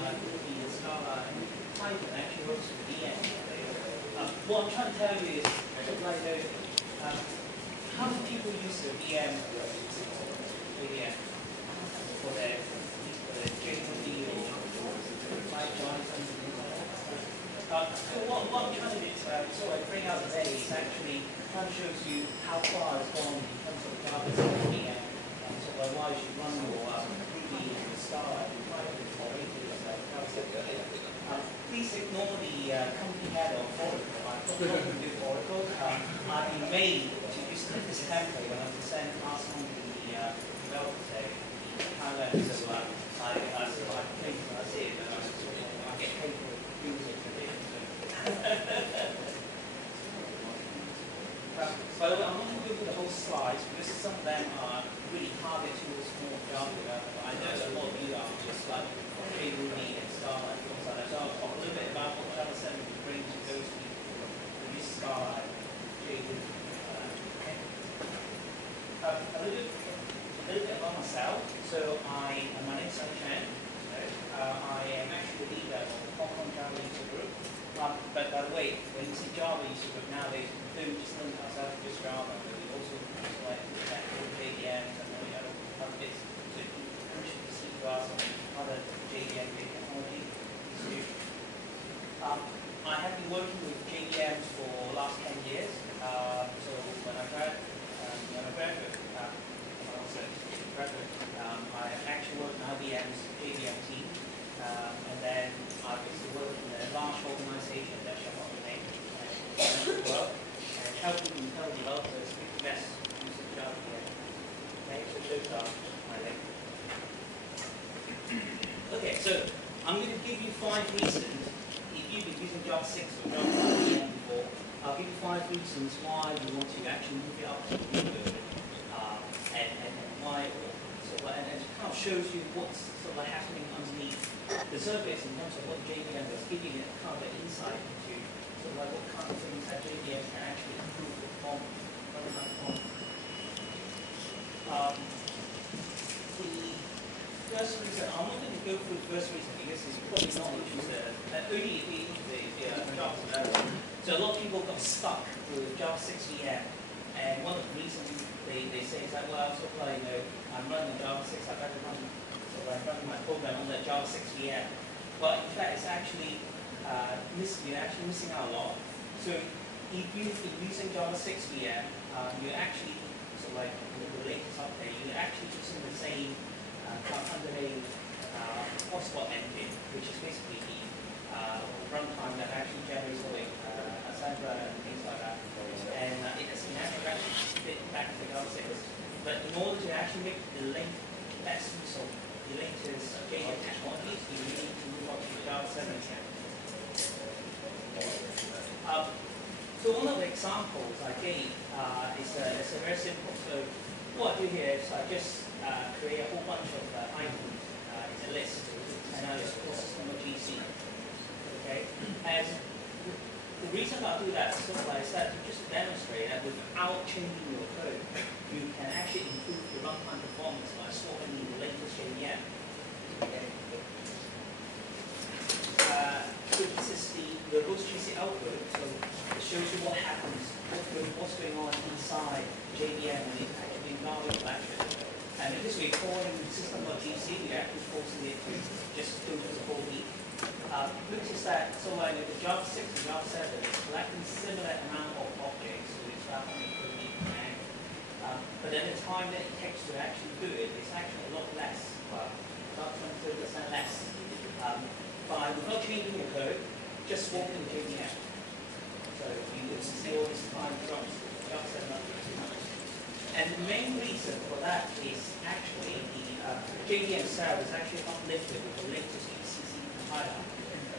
the Scala and Python actually works with VM. What I'm trying to tell you is, how do people use the VM for their JDB or Python? So what I'm trying to do is bring out today is actually trying to show you how far it's gone in terms of JavaScript VM, and so why you should run your Ruby and Scala and Python for JavaScript. Please ignore the company head of Oracle. I'm not talking to Oracle. I've been made to use this template when I present last on the developer day, Thailand. So I think that's it. I get paid for using it. By the way, I'm not going to go through the whole slides because some of them are really targeted towards more Java development. I know a lot of you are just like Ruby and Scala and things like that. So I'll talk a little bit about what Java 7 brings to those people who use Scala and JRuby. A little bit about myself. So my name is Sunny Chan. I am actually the leader of the Hong Kong Java user group. But by the way, when you see Java user group nowadays, we don't just limit ourselves to just Java, but we also like JVMs and many other bits to push the C++ and other JVM technology. I have been working with JVMs for the last 10 years. So when I graduated, I actually worked in IBM's JVM team, and then I basically worked in a large organization that shall not be named, and helping internal developers make the best use of Java VM. Okay, so those are my links. Okay, so I'm going to give you 5 reasons. If you've been using Java 6 or Java 5 VM before, I'll give you 5 reasons why you want to actually move it up to the new version, and why. And it kind of shows you what's sort of happening underneath the surface in terms of what JVM is, giving it kind of an insight into sort of like what kind of things that JVM can actually improve the performance. The first reason, I'm not going to go through the first reason because it's probably not interested, only if we use the Java development. So a lot of people got stuck with Java 6 VM, and one of the reasons they say is that, well, sort of like, I'm running Java 6, I better run, so I'm running my program on the Java 6 VM. Well, in fact, it's actually you're actually missing out a lot. So if you've been using Java 6 VM, you're actually sort of like the latest update, you're actually using the same underlying hotspot engine, which is basically the runtime that actually generates all the Assembler and things like that. And it doesn't actually fit back to Java 6. But in order to actually make the best use of the latest JVM technologies, you need to move on to Java 7 again. So one of the examples I gave is a very simple. So what I do here is I just create a whole bunch of items in a list, and I just call system.gc. Okay, and the reason I do that is sort of like that to just demonstrate that without changing your code, you can actually improve the runtime performance by swapping in the latest JVM. Okay. So this is the verbose GC output. So it shows you what happens, what's going on inside JVM when it's actually in Java collection. And because we're calling system.gc, we're actually forcing it to just go through the whole heap. Notice that so like the Java 6 and Java 7 is collecting similar amount of objects, so it's about 130 and but then the time that it takes to actually do it is actually a lot less, well, about 20-30% less. Without changing your code, just swap in JVM. So you will see all this time drops. Java 7 not too much. And the main reason for that is actually the JVM cell is actually uplifted with the latest ECC compiler.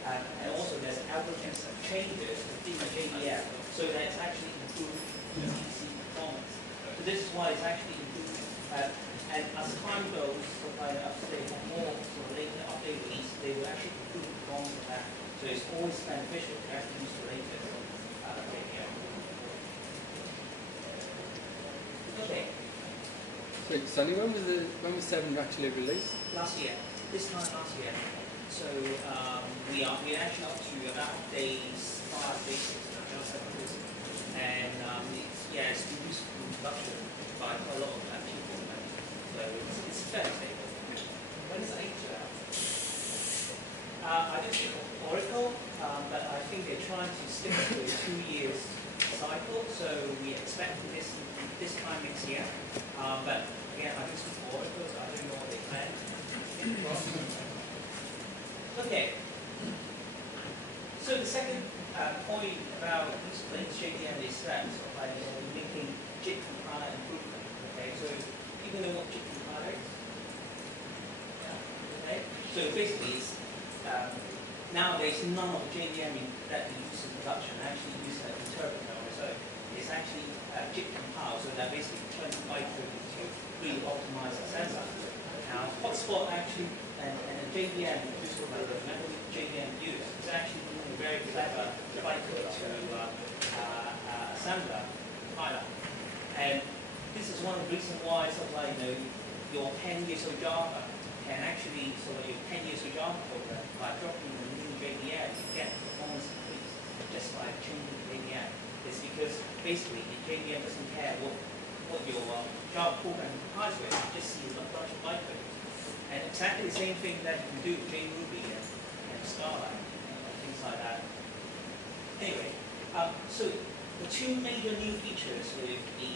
And also there's algorithms that changes within the JVM so that it's actually improved ECC performance. So this is why it's actually improved. And as time goes, so by update or more sort of later update release, they will actually improve the performance of that. So it's always beneficial to actually use the latest JVM. Okay. So Sunny, when was 7 actually released? Last year. This time last year. So we're actually up to about days 5, day 6 now, just 7 days. And it's reduced production by quite a lot of people. So it's fairly stable. When is 8 out? I don't think Oracle, but I think they're trying to stick to a 2 years cycle. So we expect this time next year. But again, I don't speak for Oracle, so I don't know what they plan. Okay. So the second point about Linux JVM is that we're making JIT compiler improvement. Okay, so people know what JIT compiler is? Yeah. Okay. So basically, it's nowadays none of the JVM that we use in production actually use an interpreter. So it's actually JIT compile. So that basically turns bytecode to really optimize the sensor. Now, Hotspot actually and a JVM, the method JVM use, is actually a very clever bytecode to assembler compiler. And this is one of the reasons why your 10 years of Java can actually your 10 years of Java program by dropping the new JVM, you get performance increase just by changing the JVM. It's because basically the JVM doesn't care what your Java program compiles with, it just sees a bunch of bytecode. And exactly the same thing that you can do with JRuby and Scala and things like that. Anyway, so the two major new features with the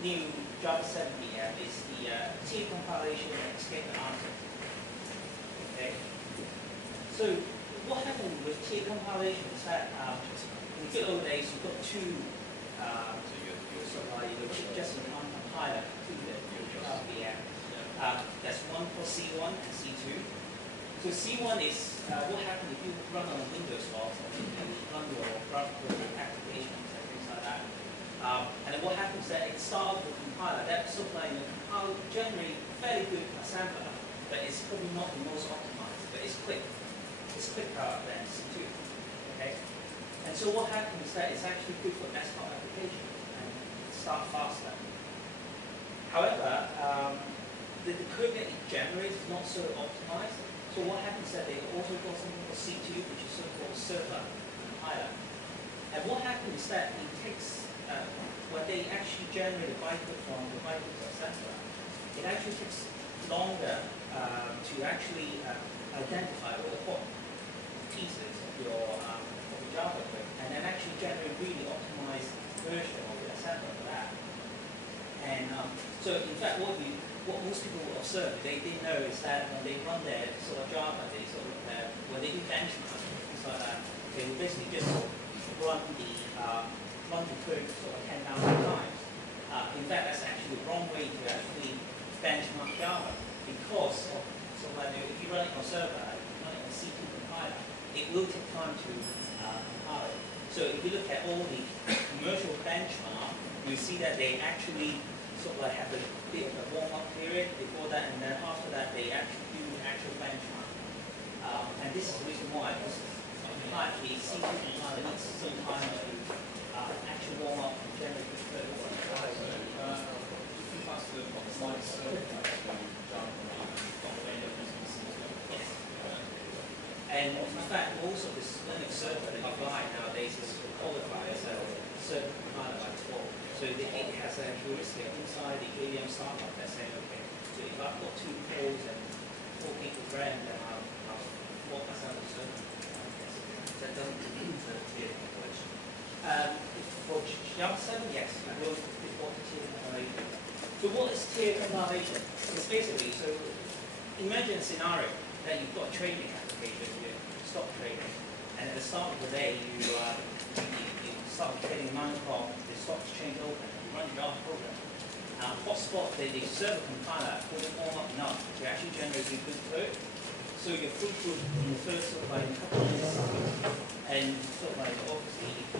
new Java 7 VM is the tier compilation and escape and answer. Okay. So what happened with tier compilation is that in the good old days you've got two just in time compiler to the Java VM. That's one for C1 and C2. So C1 is what happens if you run on a Windows box or if you run your graphical applications and things like that. And then what happens is that it starts with a compiler. That's the compiler generally fairly good assembler, but it's probably not the most optimized, but it's quick. It's quicker than C2. Okay? And so what happens is that it's actually good for desktop applications and start faster. However, the code that it generates is not so optimized. So what happens is that they also got something called C2, which is so-called server compiler. And what happens is that it takes, when they actually generate a bytecode from the bytecode assembler, it actually takes longer to actually identify all the hot pieces of your Java code, and then actually generate really optimized version of the assembler for that. And so in fact, what most people will observe, they know is that when they run their Java, they when they do benchmark things like that, they will basically just run the code 10,000 times. In fact, that's actually the wrong way to actually benchmark Java, because if you run it on a server, if you run it on a C2 compiler, it will take time to compile it. So if you look at all the commercial benchmark, you see that they actually have a bit of a warm-up period before that, and then after that they actually do the actual benchmark. And this is the reason why, because the C2 compiler needs some time to actually warm up and generate good code. And in fact, also this Linux server that you buy nowadays is qualified as a server compiler by default. So it has a heuristic inside the JVM startup that's saying, okay, so if I've got 2 cores and 4 people run, then I'll walk myself the server. That doesn't include the tier compilation. For Java 7, yes, it will report to tier compilation. So what is tier compilation? It's basically, so imagine a scenario that you've got a trading application with stock trading, and at the start of the day you start trading 9 o'clock, the stock exchange open, and you run your Java program. Hotspot, the server compiler, couldn't warm up enough to actually generate a good code. So your throughput in the first couple of minutes, and obviously if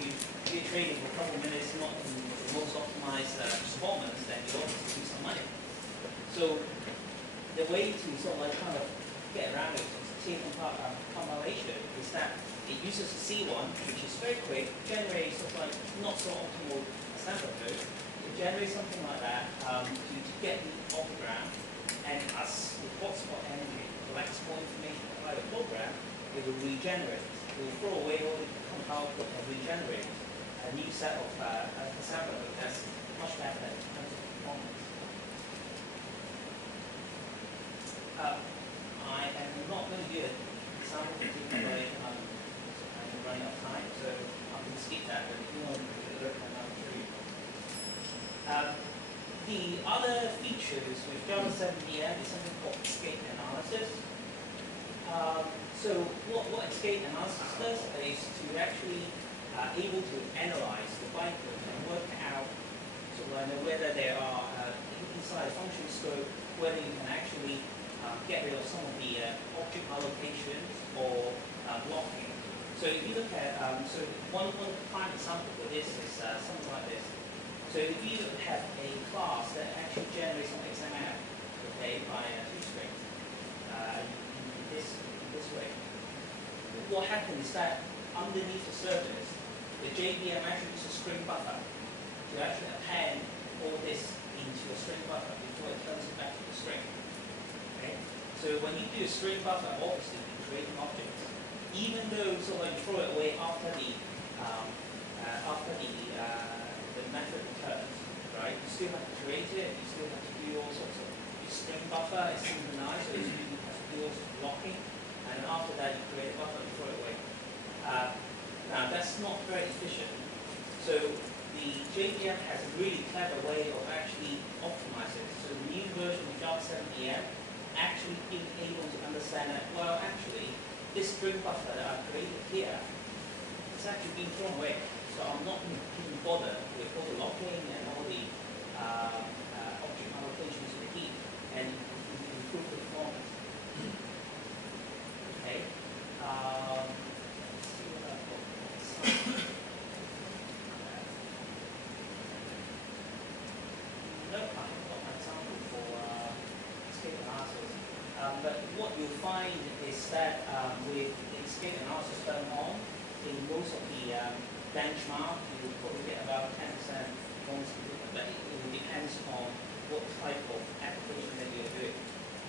you're trading for a couple of minutes, not in the most optimized performance, then you obviously lose some money. So the way to get around it, tier compilation, is that it uses C1, which is very quick, generates not so optimal assembler code. It generates something like that to get the orthogram, and as the hotspot engine collects more information about the program, it will regenerate. It will throw away all the current output and regenerate a new set of assembler that's much better in terms of performance. I am not going to do an example particularly. I'm running out of time, so I'm going to skip that. But if you want to look at that, I'll show you. The other features with Java 7EM is something called escape analysis. So what escape analysis does is to actually able to analyze the bytecode and work out whether there are inside a function scope, whether you can actually get rid of some of the object allocations or blocking. So if you look at, so one prime example for this is something like this. So if you have a class that actually generates some XML, okay, by a toString in this way, what happens is that underneath the surface, the JVM actually uses a string buffer to actually append all this into a string buffer before it turns it back to the string. Okay? So when you do a string buffer, obviously you're creating objects. Even though when you throw it away after the method returns, right? You still have to create it. You still have to do all sorts of string buffer. It's synchronized, so you have to do all sorts of blocking. And then after that, you create a buffer and throw it away. Now that's not very efficient. So the JVM has a really clever way of actually optimizing it. So the new version of Java 7EM actually being able to understand that, well, actually, this string buffer that I've created here, it's actually being thrown away. So I'm not even bothered with all the locking and all the object allocations to the heap and improve the performance. Okay. Let's see what I've got. Nope, I haven't got my example for escape analysis. But what you'll find is that with escape analysis turned on, in most of the benchmark, you will probably get about 10% performance improvement, but it depends on what type of application that you're doing.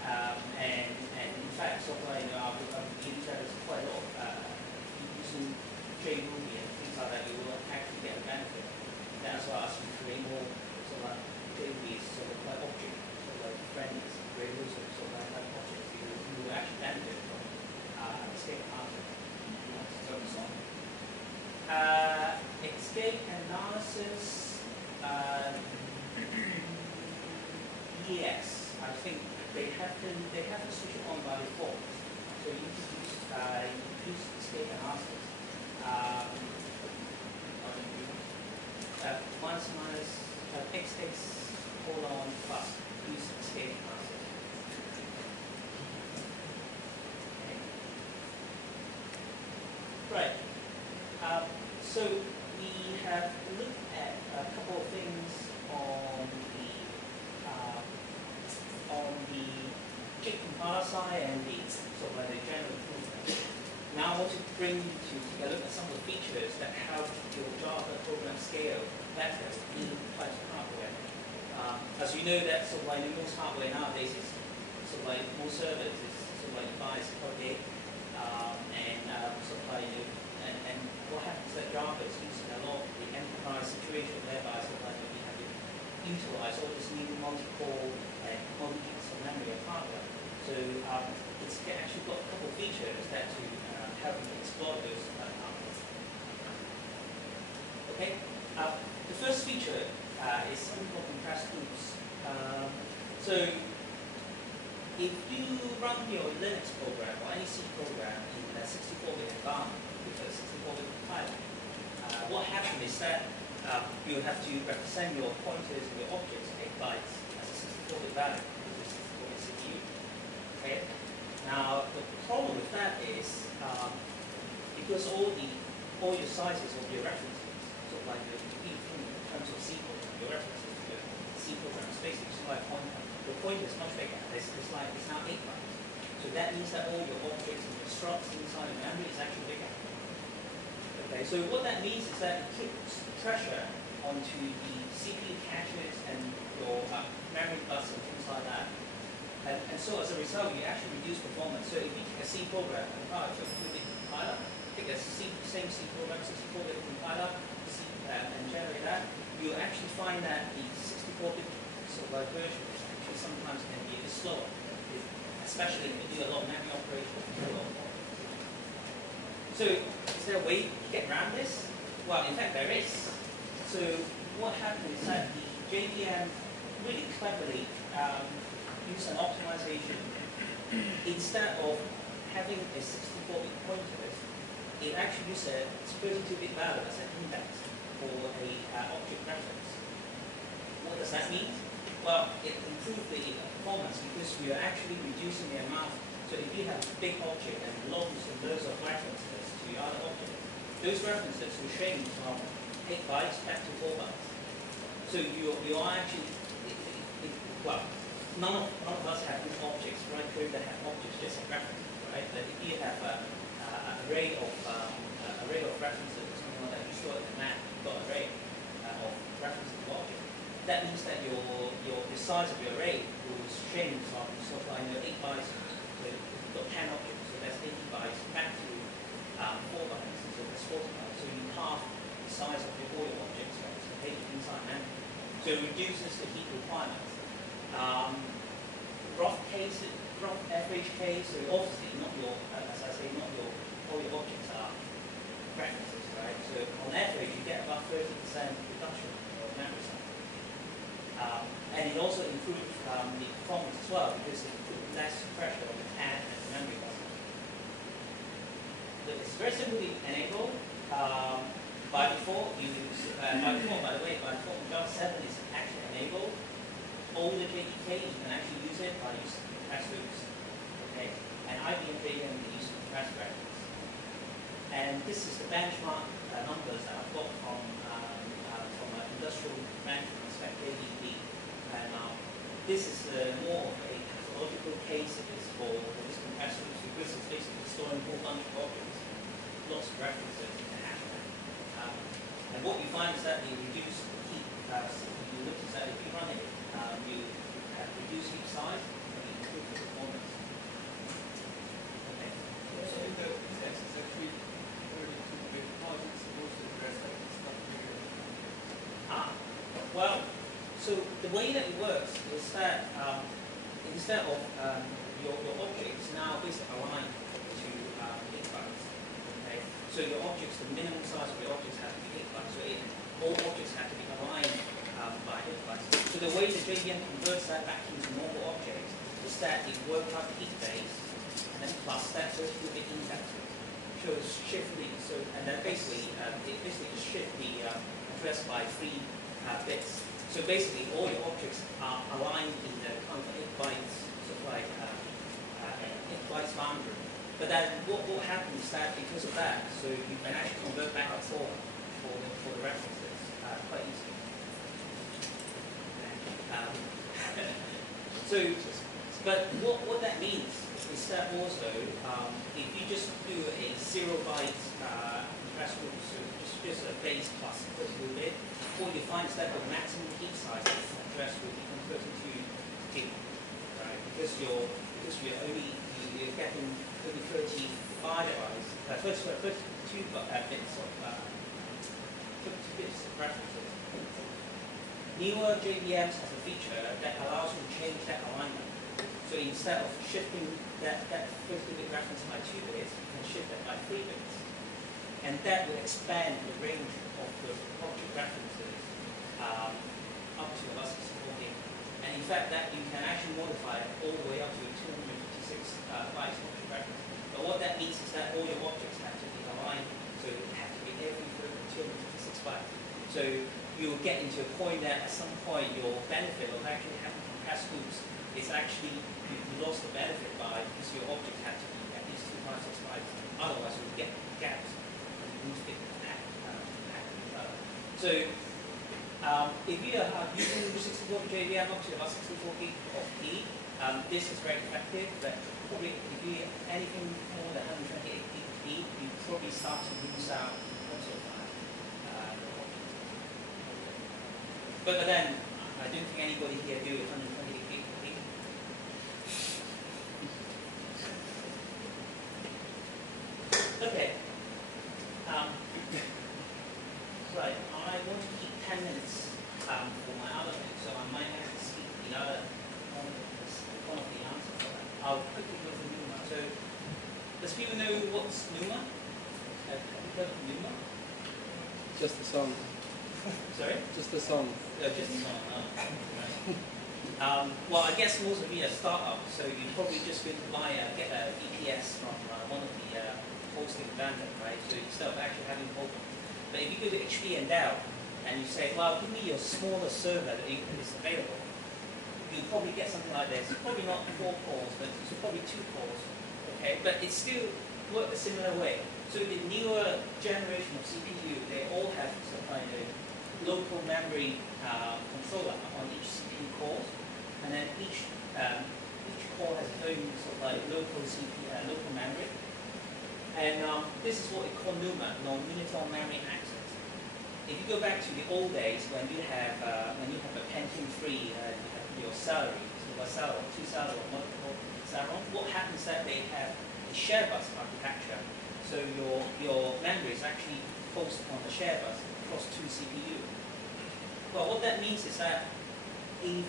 And in fact, software, I believe that there's quite a lot of using JRuby and things like that, you will actually get a benefit. That's why as you create more JRuby is like object, friendly, very useful, like objects, you will actually benefit from escape analysis. Escape analysis, yes, I think they have to switch it on by default. So you use escape analysis. -XX : use escape analysis. Okay. Right. So we have looked at a couple of things on the JIT compiler side and the the general improvement. Now I want to bring you to take a look at some of the features that help your Java program scale better in types of hardware. As you know, that most hardware nowadays is most servers is device per day, and what happens is that Java is using a lot of the enterprise situation whereby we have to utilize all this new multi-core and multi-gigs of memory of hardware. So it's actually got a couple of features that to help you explore those hardware. Okay, the first feature is something called compressed loops. So if you run your Linux program or any C program in a 64-bit environment with a 64-bit compiler, what happens is that you have to represent your pointers and your objects in 8 bytes as a 64-bit value with a 64-bit CPU. Okay. Now the problem with that is because all your sizes of your references, in terms of C program, your references to your C program space, the pointer is much bigger. It's now 8 bytes. So that means that all your objects and your structs inside the memory is actually bigger. Okay, so what that means is that it puts pressure onto the CPU caches and your memory bus and things like that. And so as a result, you actually reduce performance. So if you take a C program, and to a bit compiler, pick a same C program, 64-bit compiler, and generate that, you'll actually find that the 64-bit version is actually sometimes can be a bit slower, especially if you do a lot of memory operations. So is there a way to get around this? Well, in fact, there is. So what happens is that the JVM really cleverly use an optimization. Instead of having a 64-bit pointer, it actually uses a 32-bit value as an index for a object reference. What does that mean? Well, it improves the performance because we are actually reducing the amount. So if you have a big object and loads of references to other objects, those references will change from 8 bytes back to 4 bytes. So you are actually, well, none of us have these objects, right? Code that have objects just as references, right? But if you have an array of references or something like that, you store it in a map, you've got an array of references to objects. That means that the size of your array will change from sort of like 8 bytes, so you've got 10 objects, so that's 80 bytes back to 4 bytes, so that's 40 bytes. So you halve the size of all your objects, right? So inside memory. So it reduces the heap requirements. Rough average case, so obviously not your, as I say, not all your objects are references, right? So on average, you get about 30% reduction of memory size. And it also improves the performance as well because it puts less pressure on the CAD and the memory bus. So it's very simple to enable. By default, Java 7 is actually enabled. All the JDK, you can actually use it by using compressed loops. Okay? And IBM JVM can use compressed reference. And this is the benchmark numbers that I've got from an industrial management spec ADB. And this is more of a pathological case for this compressed loops because it's basically storing a whole bunch of objects, lots of references in hash. And what you find is that you reduce the heap. You notice that if you run it, you have reduced heap size and you improve the performance. Okay. So in the index is actually 32-bit, how is it supposed to address that? It's not bigger. Well, so the way that it works is that instead of your objects now basically aligned to 8 bytes. Okay. So your objects, the minimum size of your objects have to be 8 bytes. So all objects have to be aligned by 8 bytes. So the way the JVM converts that back into normal objects is that it works out the heap base and then plus that 32-bit index. So shift the and then basically it basically just shift the address by 3 bits. So basically all your objects are aligned in the kind of 8 bytes sort of like 8 bytes boundary. But then what happens is that because of that, so you can actually convert back and forth for the references quite easily. But what that means is that also, if you just do a 0-byte compressed loop, so just a base plus 32-bit, what you find is that the maximum heap size of the address will become 32 gig, right? Because you're getting only 32 bits of 32 bits of references. Newer JVMs has a feature that allows you to change that alignment. So instead of shifting that 32-bit reference by 2 bits, you can shift it by 3 bits. And that will expand the range of the object references up to about 64 gig. And in fact, that you can actually modify it all the way up to 256 bytes object reference. But what that means is that all your objects have to be aligned, so it have to be every 256 bytes. So you will get into a point that at some point your benefit of actually having compressed loops is actually you lost the benefit by because your object had to be at least 256 bytes. Otherwise, you will get gaps and you lose fit that. So if you are using 64 JVM up to about 64 gig of key, this is very effective. But probably if you anything more than 128 gig key, you probably start to lose out in terms of But then, I don't think anybody here do 128 gig. I'll quickly go through NUMA. So, does people know what's NUMA? Have you heard of NUMA? Just the song. Sorry? Just the song. Just a song. Oh, right. Well, I guess most of you are startups, so you're probably just going to get a VPS from one of the hosting vendors, right? So instead of actually having open. But if you go to HP and Dell and you say, well, give me your smaller server that is available, you'll probably get something like this. Probably not 4 cores, but it's probably 2 cores. Okay, but it still works a similar way. So the newer generation of CPU, they all have some kind of local memory controller on each CPU core, and then each core has its own sort of like local local memory. And this is what we call NUMA, non-uniform memory access. If you go back to the old days when you have a Pentium 3, you have your Celeron, two Celeron, multiple Celeron. What happens is that they have a share bus architecture. So your memory is actually posted on the share bus across 2 CPU. Well, what that means is that if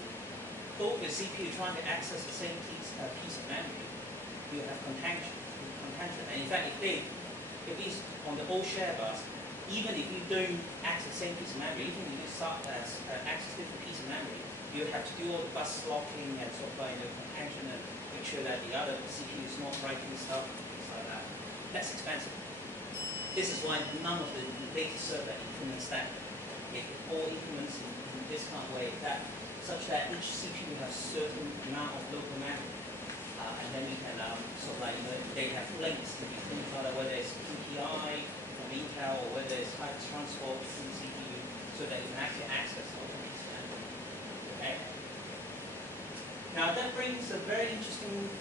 both the CPU trying to access the same piece of memory, you have contention. And in fact, if it's on the old share bus, even if you don't access the same piece of memory, even if you start access different piece of memory, you have to do all the bus locking and sort of contention and make sure that the other CPU is not writing stuff, things like that. That's expensive. This is why none of the latest server implements that. It all implements in this kind of way, such that each CPU has certain amount of local memory. And then you can sort of they have links to between each other, whether it's PPI from Intel or whether it's high transport between CPU, so that you can actually access all of these memory. Okay. Now that brings a very interesting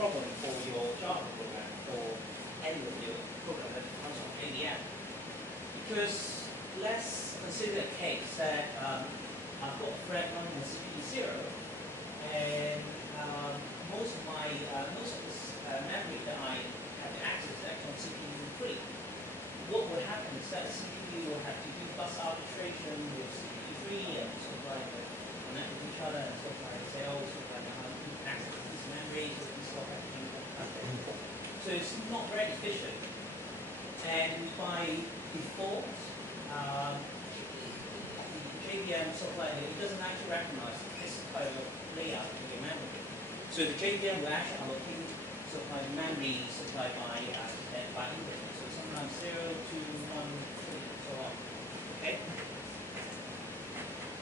problem for your Java program or any of your program that comes from ADM. Because let's consider a case that I've got a thread running on CPU 0, and most of this memory that I have access to actually on CPU 3. What will happen is that CPU will have to do bus arbitration with CPU 3 and sort of connect with each other and sort of say, oh, sort of how to access this memory, so this sort of thing. So it's not very efficient. And by default, JVM sort of it doesn't actually recognize this kind of layout of your memory. So the JVM will actually allocate sort of memory supplied by index. So sometimes 0, 2, 1, 3, and so on. Okay?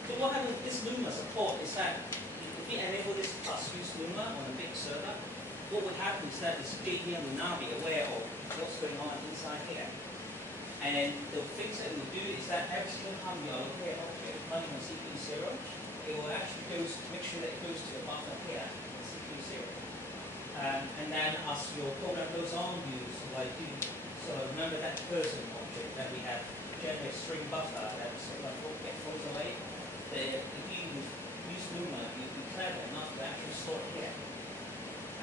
So what happens with this NUMA support is that if we enable this plus use NUMA on a big server, what would happen is that this JVM will now be aware of what's going on inside here. And the things that it will do is that every single time you allocate an object running on CPU 0, it will actually make sure that it goes to a buffer here. And then as your program goes on, you sort of remember that person object that we have generate a string buffer that sort of goes away. If you use NUMA, you declare it enough to actually store it here.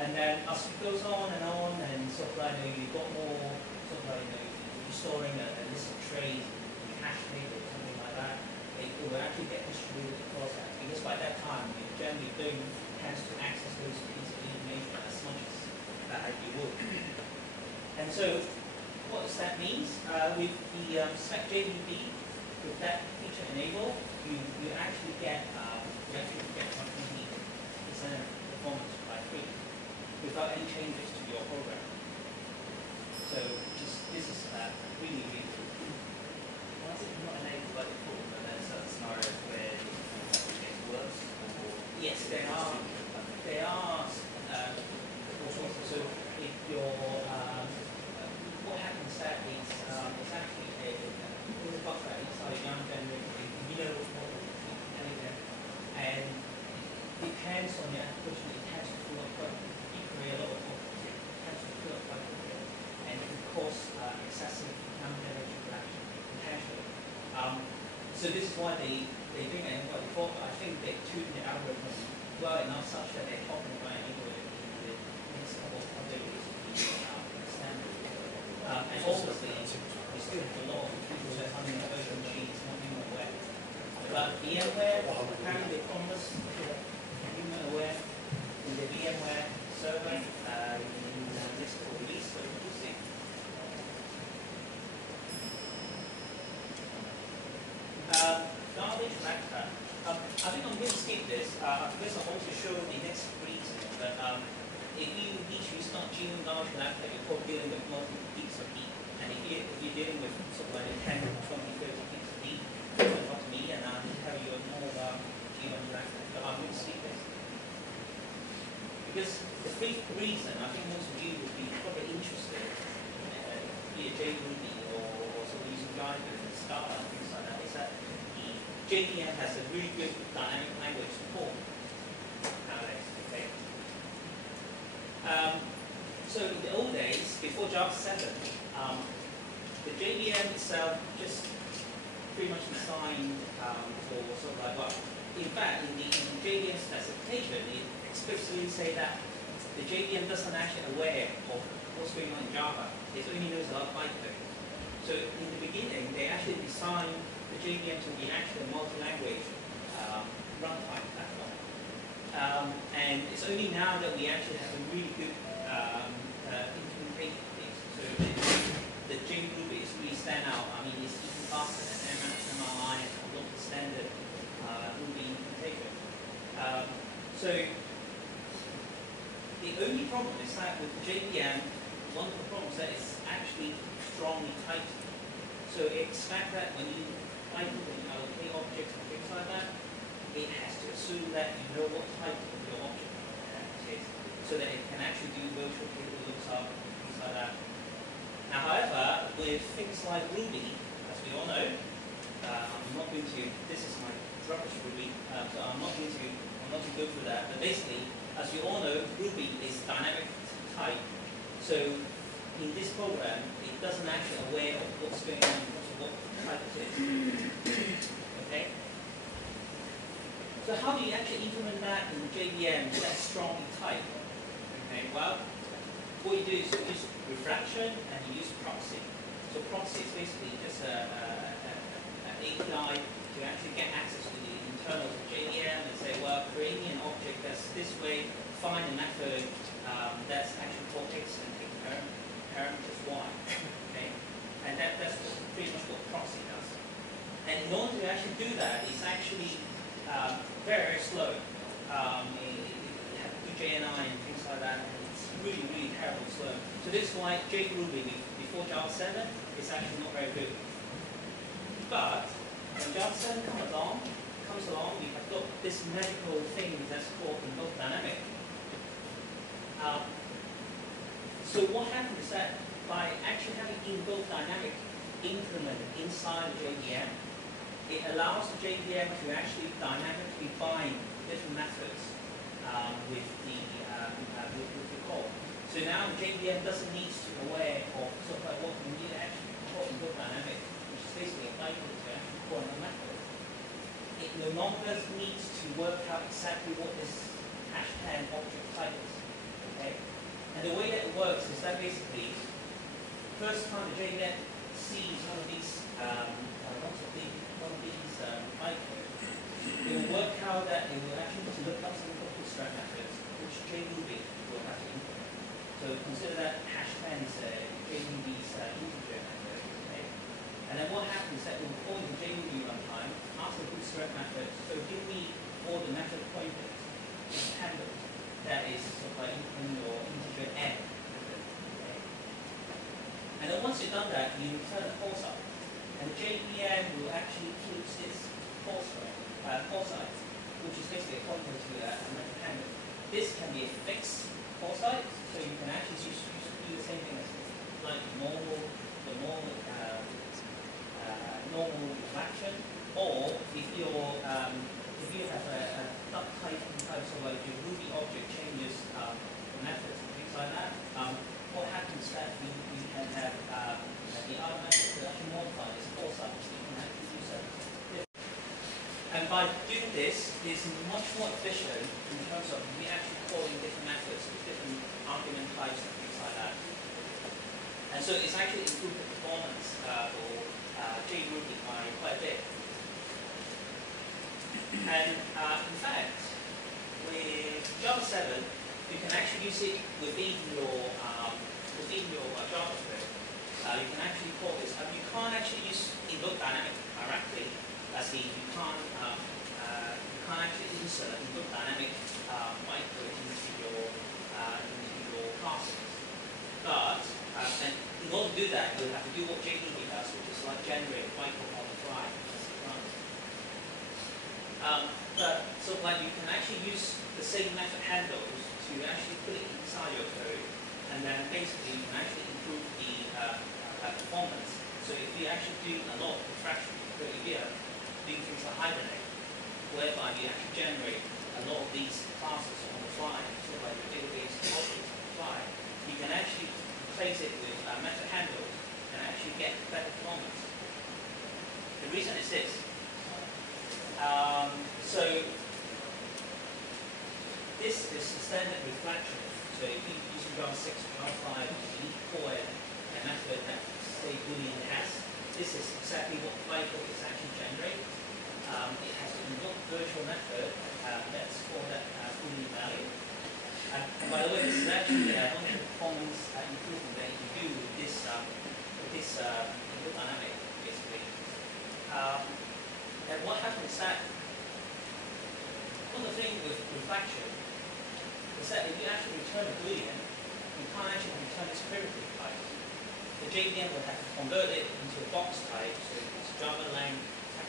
And then as it goes on, and sort of you've got more sort of you're storing a list of trays, cache table, something like that. It will actually get distributed across that, because by that time you generally don't tend to access those pieces of information as much as you would. And so, what does that mean? With the spec JDB, with that feature enabled, you actually get something needed. It's a performance by 3 without any changes to your program. So this is really, really good. Why is it not enabled by default? Are there certain scenarios where it gets worse? Yes, there are. There are. So if your what happens that is it's actually a buffer inside a young generator. You know what and it depends on the application. It tends to fill up quite. You create a lot of objects. It tends to fill up quite quickly, and it can cause excessive young generation reaction potentially. So this is why they do it by default. I think they tuned the algorithm well enough such that they're talking about enabling it in the next couple of days standard. And obviously, we still have a lot of people that are running the virtual machines, not even aware. But VMware, apparently they promise NUMA aware in the VMware server. assuming large galactic, you're probably dealing with multiple peaks of heat. And if you're dealing with sort of like 10, 20, 30 peaks of heat, it's up to me, and I'll tell you more about human galactic. But I'm going to speak this. Because the big reason, I think most of you would be probably interested, be it JRuby or sort of using Java and Scala and things like that, is that the JVM has a really good dynamic language support nowadays. Okay. So in the old days, before Java 7, the JVM itself just pretty much designed for sort of like, well, in fact, in the JVM specification, it explicitly say that the JVM doesn't actually aware of what's going on in Java. It only knows about bytecode. So in the beginning, they actually designed the JVM to be actually a multi-language runtime platform. And it's only now that we actually have a really good implementation of this. So the JRuby is really stand out. I mean, it's even faster than MRI and a lot of standard Ruby implementation. So the only problem is that with JVM, one of the problems that it's actually strongly typed. So expect that when you type when you allocate objects and things like that, it has to assume that you know what type of your object is, so that it can actually do virtual table lookup, things like that. Now, however, with things like Ruby, as we all know, I'm not going to. This is my rubbish Ruby, so I'm not going to go through that. But basically, as you all know, Ruby is dynamic type. So in this program, it doesn't actually aware of what's going on in terms of what type it is. Okay. So how do you actually implement that in JVM that's strongly typed? Okay. Well, what you do is you use reflection and you use proxy. So proxy is basically just an API to actually get access to the internals of JVM and say, well, create me an object that's this way, find a method that's actually called X and take parameters Y. Okay? And that's pretty much what proxy does. And in order to actually do that, it's actually very, very slow. You have to do JNI and things like that, and it's really, really terribly slow. So this is why JRuby before Java 7 is actually not very good. But when Java 7 comes along, we have got this magical thing that's called invoke dynamic. So what happens is that by actually having invoke dynamic implemented inside the JVM, it allows the JVM to actually dynamically bind different methods with the code. So now the JVM doesn't need to be aware of sort of like what we need to actually call invoke dynamic, which is basically a bytecode to actually call a method. It no longer needs to work out exactly what this #10 object type is. Okay? And the way that it works is that basically, first time the JVM sees one of these bytecodes, it will work out that it will actually need to look up some bootstrap methods, which JRuby will have to implement. So consider that #10 is JRuby's integer method. Okay? And then what happens is that it will call the JRuby runtime, ask the bootstrap method, so give me all the method pointers in handles. That is sort of like in your integer n. Okay? And then once you've done that, you return a call site. And the JVM will actually keep this call site, which is basically a pointer to a method handle. This can be a fixed call site, so you can actually do the same thing as like normal reflection, or if you have a type, so like your Ruby object changes the methods and things like that, what happens is that we can have the other methods that actually modify this call site, so you can actually use that. And by doing this, it's much more efficient in terms of we actually calling different methods with different argument types and things like that. And so it's actually improved the performance for JRuby by quite a bit. And in fact, with Java 7, you can actually use it within your JavaScript. You can actually call this. You can't actually use invoke dynamic directly, as in you can't actually insert invoke dynamic bytecode into your classes. you'll have to do what JDB does, which is like generate bytecode on the fly as it runs. But so like you can actually use the same method handles to actually put it inside your code, and then basically you can actually improve the performance. So if you actually do a lot of refraction code here, doing things like Hibernate, whereby you actually generate a lot of these classes on the fly, sort of like your database objects on the fly, you can actually replace it with method handles and actually get better performance. The reason is this. So this is the standard reflection. So if you use Java 6 or Java 5, you need to call a method that say Boolean has. This is exactly what bytecode is actually generated. It has to invoke virtual method that's for that Boolean value. And by the way, this is actually a function performance improvement that you do with this input dynamic, basically. And what happens is that one of the things with reflection is that if you actually return a Boolean, you can't actually return its primitive type. The JVM will have to convert it into a box type, so it's Java lang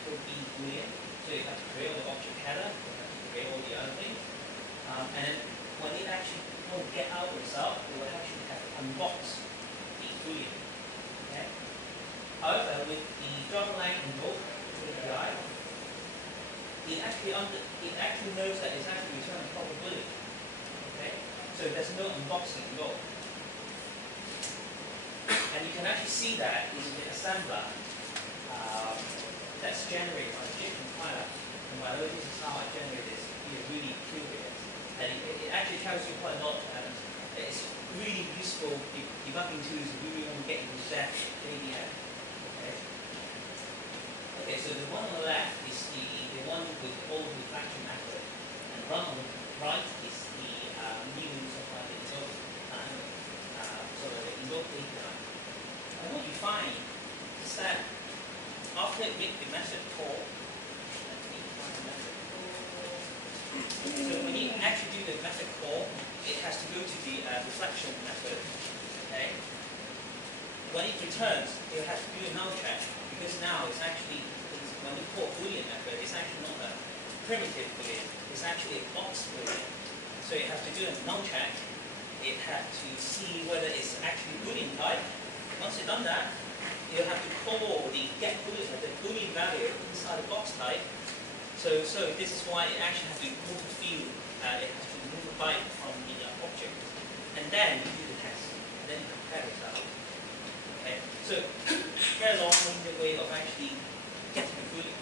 B Boolean. So you have to create all the object header, you have to create all the other things. And then when it actually will get out the result, it will actually have to unbox the Boolean. Okay? However, with the Java lang invoke API, it actually knows that it's actually returning a proper Boolean. Okay? So there's no unboxing involved. And you can actually see that in the assembler that's generated by the JIT compiler. And by the way, this is how I generate this. You're really curious. And it actually tells you quite a lot. And it's really useful debugging tools if you really want to get into that JVM. Okay, so the one on the left is the one with all the reflection method, and the one on the right is the new sort of like invoke the invoke API. And what you find is that after it makes the method call, so when you actually do the method call, it has to go to the reflection method. Okay. When it returns, it has to do a null check, because now it's actually, when you call Boolean method, it's actually not a primitive Boolean, it's actually a box Boolean. So it has to do a null check, it has to see whether it's actually Boolean type. Once it's done that, you have to call the get Boolean, the Boolean value inside the box type. So this is why it actually has to move the field, it has to move a byte from the object. And then you do the test, and then you compare it out. Okay, so very long-winded way of actually getting a Boolean.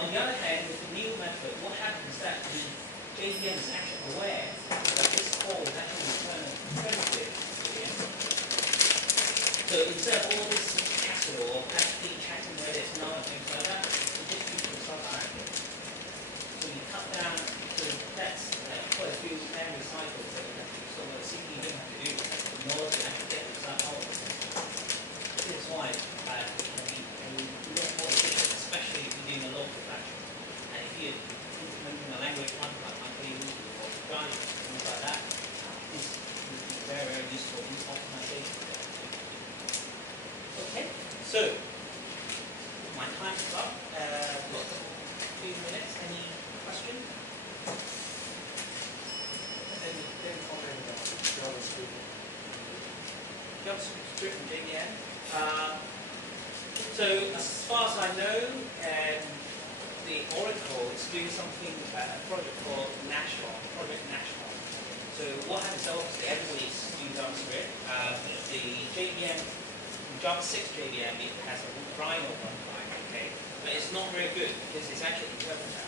On the other hand, with the new method, what happens is that the JVM is actually aware that this call is actually return a primitive Boolean. So instead of all this hassle of actually checking whether it's null and things like that, you just use the result directly. So you cut down, so that's quite a few memory cycles that you have to do. So the CPU don't have to do in order to actually get the result out of it. This is why it can be a lot more efficient, especially if you're doing a lot of reflection. And if you're implementing a language like Ruby or Java, things like that, this would be very, very useful in optimization. Okay, so my time is up. Got a few minutes. Any questions? Any comment about JavaScript? JavaScript and JVM. So as far as I know, the Oracle is doing something, a project called Project National. So what happens, obviously everybody's doing JavaScript. The JVM, Java 6 JVM, it has a Rhino runtime, okay? But it's not very good because it's actually interpreter.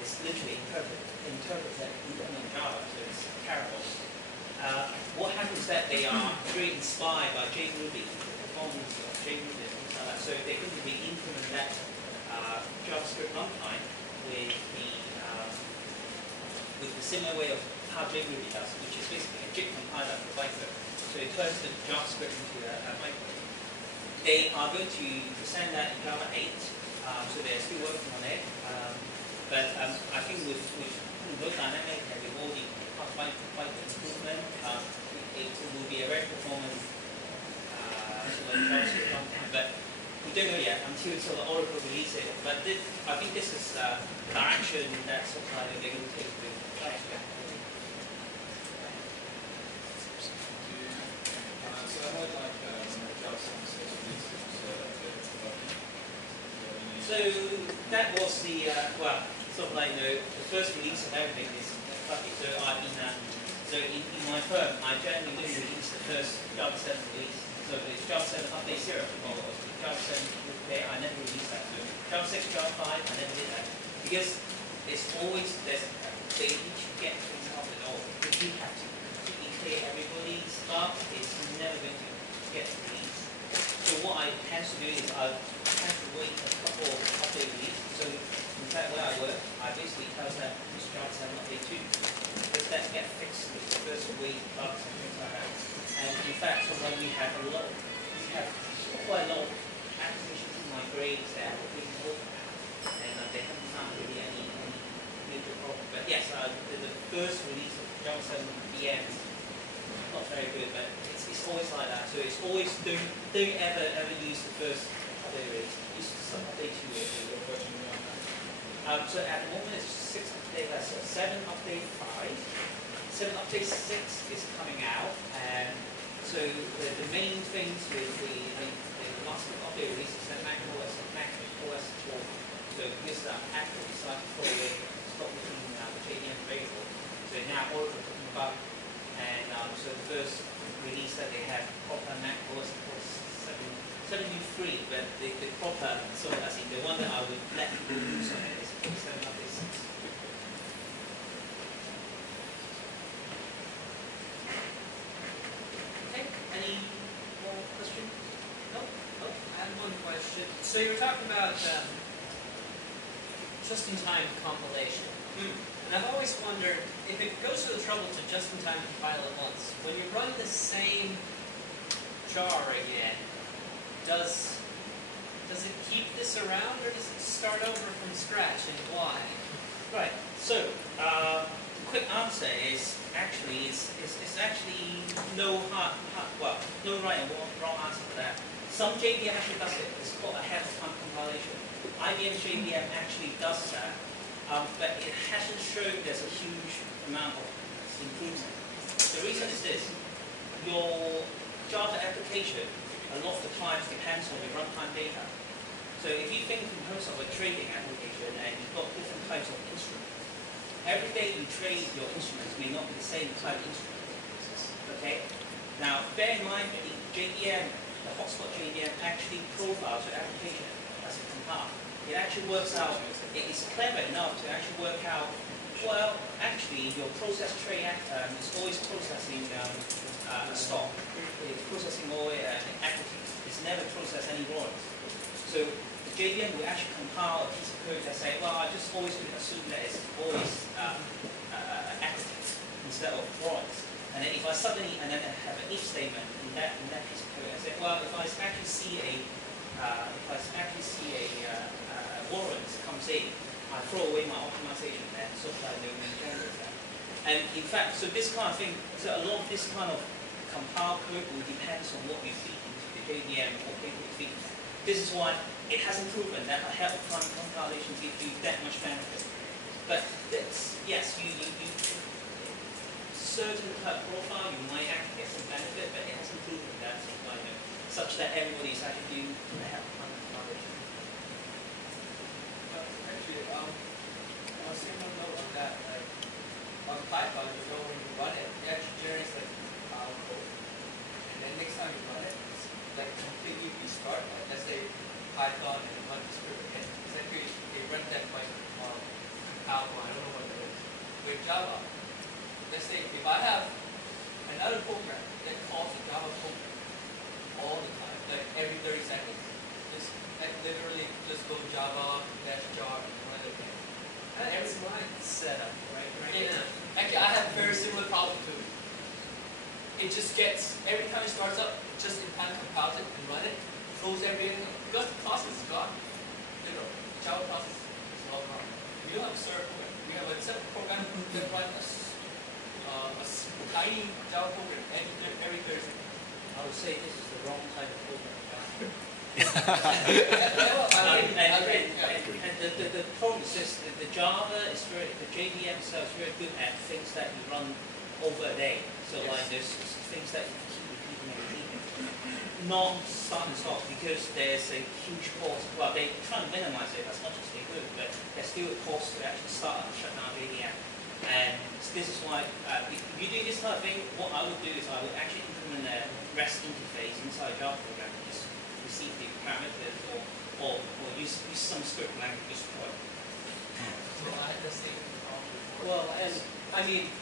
It's literally interpreter even in Java, so it's terrible. What happens is that they are very inspired by JRuby, the performance of JRuby and things like that. So they're going to be implementing that JavaScript runtime with the similar way of how JRuby does, which is basically a JIT compiler for bytecode. So it turns the JavaScript into a bytecode. They are going to present that in Java 8, so they're still working on it. But I think with Invoke Dynamic and with all the bytecode improvement, it will be a very performant on JavaScript runtime, but we don't know yet until sort of Oracle release it. But I think this is the direction that sort of like they're going to take with JavaScript. So I heard like when JavaScript says So that was the, well, sort of like the first release of everything is Fluffy. So I've been, so in my firm, I generally didn't release the first Java 7 release. So it's Java 7 update 0 tomorrow. Java 7 okay, I never released that. So Java 6, Java 5, I never did that. Because it's always, they each get things up at all. If you have to completely clear everybody's stuff, it's never going to get released. So what I tend to do is I tend to wait a couple of update releases. So in fact, where I work, I basically tell them this Java 7 update 2. Does that get fixed with the first week, bugs and things like that? And in fact, so when we have quite a lot of applications to migrate their applications over now, and they haven't found really any major problem. But yes, the first release of Java 7 VM is not very good, but it's always like that. So it's always don't ever use the first update release. Use some update 2 or your version beyond that. So at the moment it's 6 update, 7 update 5. 7 update 6 is coming out, and so the main things with the last update release is that Mac OS 4. So because Apple decided to throw away, stop looking the JVM available. So now Oracle are talking about, and so the first release that they have proper Mac OS 7.3, but the proper, so as in the one that I would let people use on it is 7 update 6. Any more questions? No? Oh. I have one question. So you were talking about just-in-time compilation. And I've always wondered, if it goes to the trouble to just-in-time compile it once, when you run the same jar again, does it keep this around, or does it start over from scratch, and why? Right. So, the quick answer is actually it's actually no no right and wrong answer for that. Some JVM actually does it. It's called ahead of time compilation. IBM JVM actually does that, but it hasn't shown there's a huge amount of improvement. The reason is this: your Java application, a lot of the times depends on your runtime data. So if you think in terms of a trading application and you've got different types of instruments, every day you trade your instruments may not be the same type of instrument. Okay? Now, bear in mind the JVM, the hotspot JVM actually profiles your application as a compile. It actually works out, it is clever enough to actually work out, well, actually your process tray is always processing a stock. It's processing all equities. It's never processed any warrants. So the JVM will actually compile a piece of code that say, well, I just always assume that it's always equities instead of warrants. And then if I suddenly have an if statement in that piece of code, I say, well, if I actually see a warrant comes in, I throw away my optimization and so that I don't generate that. And in fact, so this kind of thing, so a lot of this kind of compile code will depend on what you feed into the JVM or what people feed. This is why it hasn't proven that ahead of time compilation gives you that much benefit. But yes, you certain type profile you might actually get some benefit, but it hasn't proven that such that everybody is actually doing ahead of time compilation. Actually, on a similar note on that, like on Python, you know when you run it, it actually generates like code. And then next time you run it, it's like completely restart. Like let's say Python and run the script again. It's like they run that like compile one, I don't know what it is. With Java, let's say if I have another program that calls a Java program all the time, like every 30 seconds, just like literally just go Java -jar and run it again. That's my setup, right? Yeah. Actually, I have a very similar problem too. It just gets, every time it starts up, it just in time compiles it and run it, throws everything, because the process is gone. You know, the Java process is all gone. You don't have a server program. You have a separate program that runs a tiny Java program every 30 seconds. I would say this is the wrong type of program. And the problem is this, the Java is the JVM itself is very good at things that you run over a day. So like there's things that you keep repeating and repeating. Not start and stop because there's a huge cost. Well, they try and minimize it as much as they could, but there's still a cost to actually start and shut down JVM. And this is why, if you do this type of thing, what I would do is I would actually implement a REST interface inside a Java program to just receive the parameters or use some script language to deploy. Well, and I mean,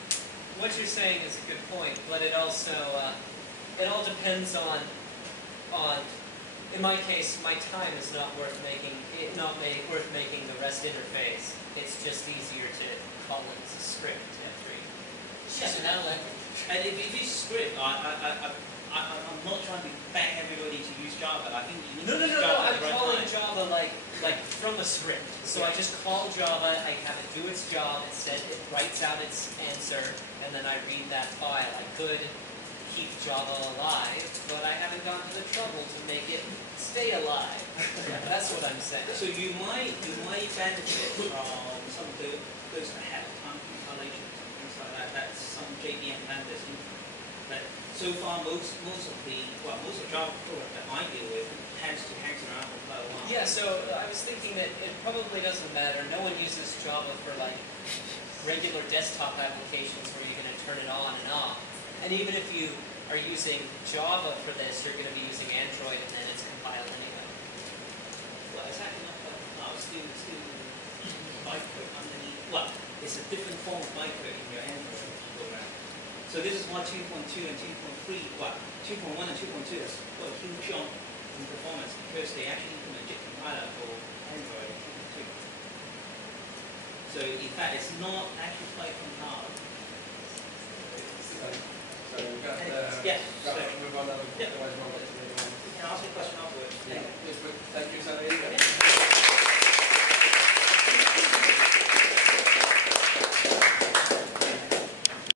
what you're saying is a good point, but it also it all depends on in my case, my time is not worth making worth making the REST interface. It's just easier to call it as a script after you. It's just an language. And if you use script, I'm not trying to bang everybody to use Java. I think you need to use Java at the I'm right calling time. Java like from a script. So I just call Java, I have it do its job, it writes out its answer, and then I read that file. I could keep Java alive, but I haven't gone to the trouble to make it stay alive. That's what I'm saying. So you might benefit from some of those ahead of time compilations and things like that. That's some JVM vendors. But so far, most of Java program that I deal with tends to hang around for quite a while. Yeah, so I was thinking that it probably doesn't matter. No one uses Java for like regular desktop applications where you're going to turn it on and off. And even if you are using Java for this, you're going to be using Android and then it's compiled anyway. Well, it's actually not compiled. It's still bytecode underneath. Well, it's a different form of bytecode in your Android program. So this is why 2.2 and 2.3, well, 2.1 and 2.2 has got a huge jump in performance because they actually implement JIT compiler for Android 2.2. So in fact, it's not actually quite compiled. So we've got Yes. move on. Yeah. Otherwise, we'll get to the You can ask me a question afterwards. Yes, but thank you, Sally.